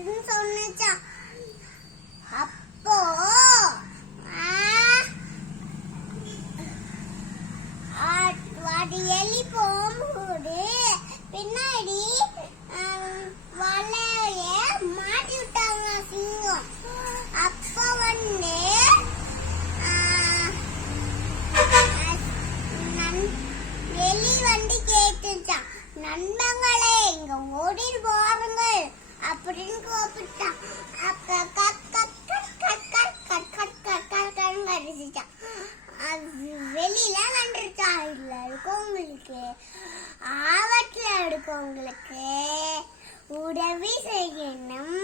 அப்படின்னு சொன்னான். அப்போ எலி போகும்போது பின்னாடி வலைய மாட்டி விட்டாங்க சிங்கம். அப்ப எலி கேட்டுச்சான், நண்பங்களே இங்க ஓடிட்டு போவாங்க அப்படின்னு கூப்பிட்டான். கடிச்சிட்டான். வெளியில கண்டுருச்சா. இதுல இருக்கவங்களுக்கு ஆபத்துல இருக்கவங்களுக்கு உதவி செய்யணும்.